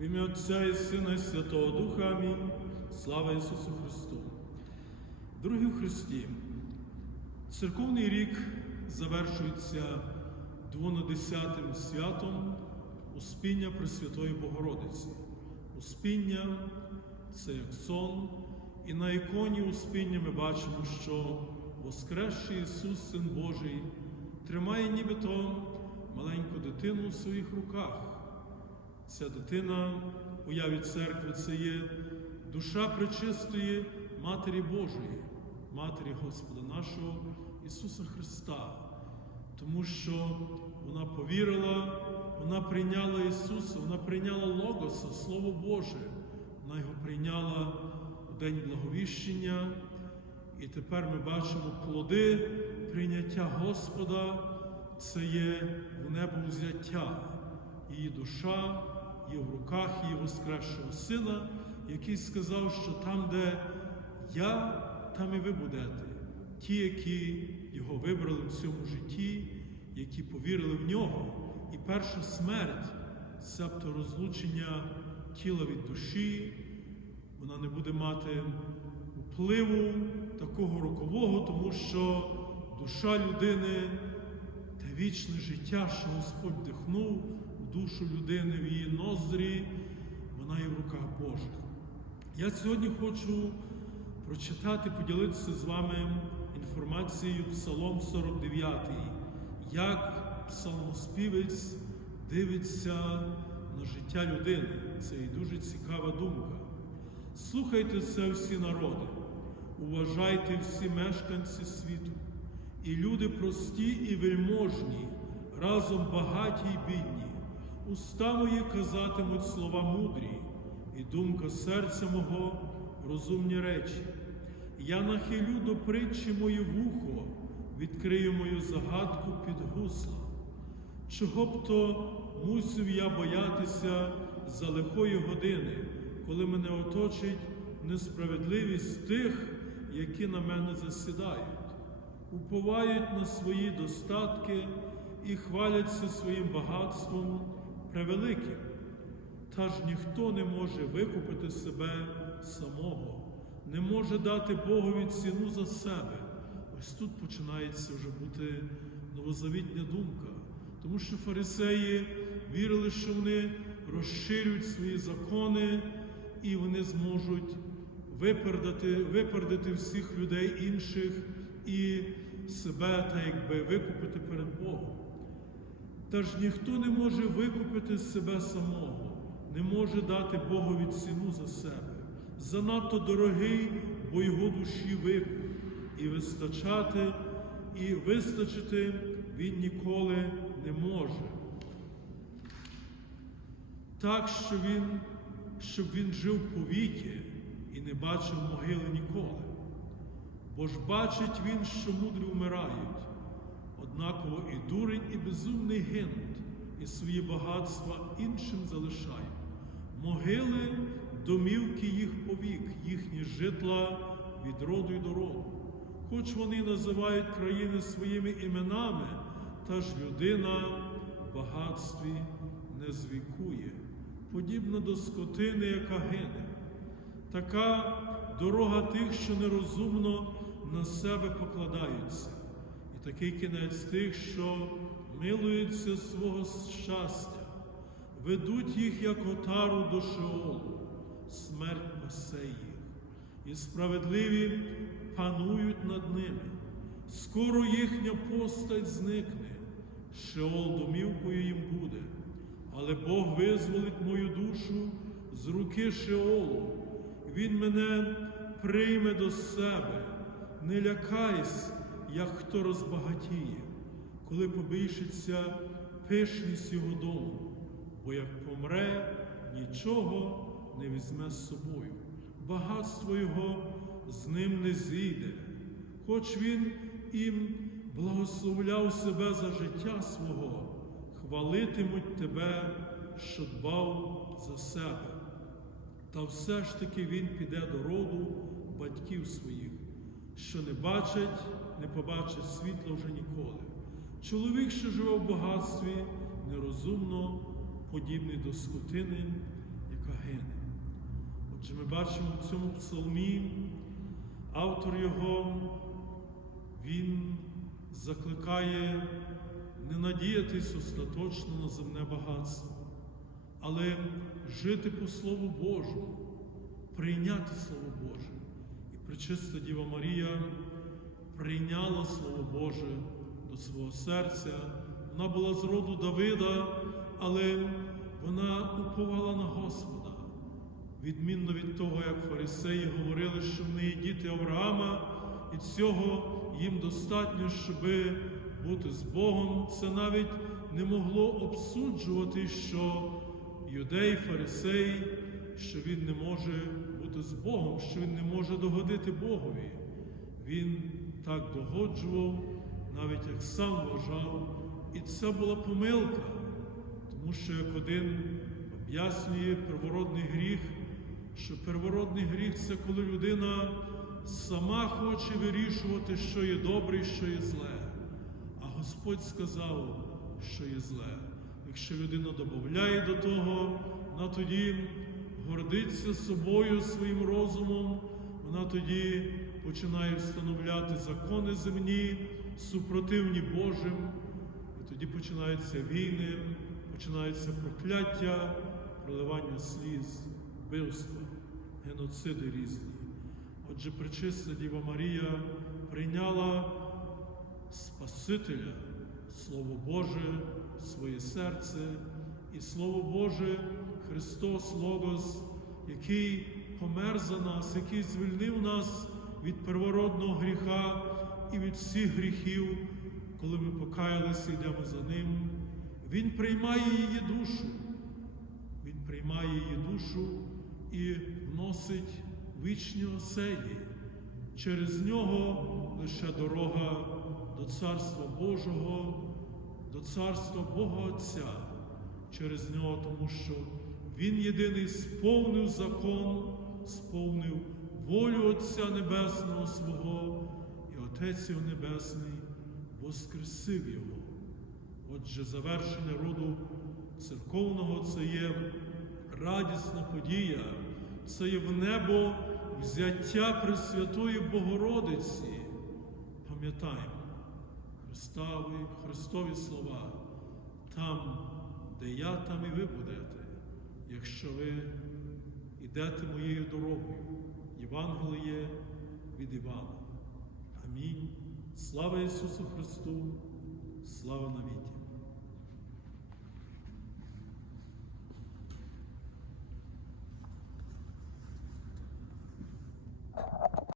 В ім'я Отця і Сина і Святого Духа. Амінь. Слава Ісусу Христу. Дорогі в Христі, церковний рік завершується двонадесятим святом Успіння Пресвятої Богородиці. Успіння це як сон, і на іконі Успіння ми бачимо, що Воскресший Ісус, Син Божий, тримає нібито маленьку дитину у своїх руках. Ця дитина у яві церкви це є душа пречистої Матері Божої, Матері Господа нашого Ісуса Христа, тому що вона повірила, вона прийняла Ісуса, вона прийняла Логоса, Слово Боже, вона його прийняла у День благовіщення. І тепер ми бачимо плоди прийняття Господа, це є в небо взяття. Її душа є в руках її Воскресшого Сина, який сказав, що там, де я, там і ви будете. Ті, які його вибрали в цьому житті, які повірили в нього. І перша смерть, себто розлучення тіла від душі, вона не буде мати впливу такого рокового, тому що душа людини вічне життя, що Господь вдихнув душу людини, в її ноздрі, вона є в руках Божих. Я сьогодні хочу прочитати, поділитися з вами інформацією Псалом 49, як псалмоспівець дивиться на життя людини. Це і дуже цікава думка. Слухайте це всі народи, уважайте всі мешканці світу, і люди прості і вельможні, разом багаті й бідні. Уста мої казатимуть слова мудрі, і думка серця мого розумні речі. Я нахилю до притчі моє вухо, відкрию мою загадку під гусла. Чого б то мусив я боятися за лихої години, коли мене оточить несправедливість тих, які на мене засідають, уповають на свої достатки і хваляться своїм багатством превеликим. Та ж ніхто не може викупити себе самого, не може дати Богові ціну за себе. Ось тут починається вже бути новозавітня думка. Тому що фарисеї вірили, що вони розширюють свої закони і вони зможуть випердати, випердити всіх людей інших і себе так якби викупити перед Богом. Та ж ніхто не може викупити себе самого, не може дати Богові ціну за себе. Занадто дорогий, бо його душі викуп, і вистачати, і вистачити він ніколи не може. Так, що він, щоб він жив повіки і не бачив могили ніколи. Бо ж бачить він, що мудрі вмирають, однаково і дурень, і безумний гинуть, і свої багатства іншим залишають. Могили домівки їх повік, їхні житла від роду й до роду. Хоч вони називають країни своїми іменами, та ж людина в багатстві не звікує, подібна до скотини, яка гине. Така дорога тих, що нерозумно на себе покладаються, такий кінець тих, що милуються свого щастя, ведуть їх, як отару до Шеолу, смерть пасе їх, і справедливі панують над ними. Скоро їхня постать зникне, Шеол домівкою їм буде, але Бог визволить мою душу з руки Шеолу. Він мене прийме до себе, не лякайся, як хто розбагатіє, коли побільшиться пишність його дому, бо як помре, нічого не візьме з собою. Багатство його з ним не зійде, хоч він їм благословляв себе за життя свого, хвалитимуть тебе, що дбав за себе. Та все ж таки він піде до роду батьків своїх, що не бачать, не побачить світла вже ніколи. Чоловік, що живе в багатстві, нерозумно, подібний до скотини, яка гине. Отже, ми бачимо в цьому псалмі, автор його, він закликає не надіятись остаточно на земне багатство, але жити по Слову Божому, прийняти Слово Боже. Пречиста Діва Марія прийняла Слово Боже до свого серця. Вона була з роду Давида, але вона уповала на Господа. Відмінно від того, як фарисеї говорили, що вони є діти Авраама, і цього їм достатньо, щоби бути з Богом. Це навіть не могло обсуджувати, що юдей, фарисей, що він не може бути з Богом, що він не може догодити Богові. Він так догоджував, навіть як сам вважав, і це була помилка, тому що як один об'яснює первородний гріх, що первородний гріх це коли людина сама хоче вирішувати, що є добре і що є зле. А Господь сказав, що є зле. Якщо людина додає до того, вона тоді гордиться собою, своїм розумом, вона тоді починає встановляти закони земні, супротивні Божим. І тоді починаються війни, починаються прокляття, проливання сліз, вбивства, геноциди різні. Отже, пречиста Діва Марія прийняла Спасителя, Слово Боже, своє серце, і Слово Боже, Христос Логос, який помер за нас, який звільнив нас від первородного гріха і від всіх гріхів, коли ми покаялися, йдемо за Ним. Він приймає її душу, Він приймає її душу і вносить вічні оселі. Через нього лише дорога до Царства Божого, до Царства Бога Отця, через нього, тому що Він єдиний сповнив закон, сповнив волю Отця Небесного свого, і Отець Його Небесний воскресив Його. Отже, завершення роду церковного це є радісна подія, це є в небо взяття Пресвятої Богородиці. Пам'ятаємо Христові, Христові слова, там, де я, там і ви будете, якщо ви йдете моєю дорогою. Євангеліє від Івана. Амінь. Слава Ісусу Христу, слава навіки.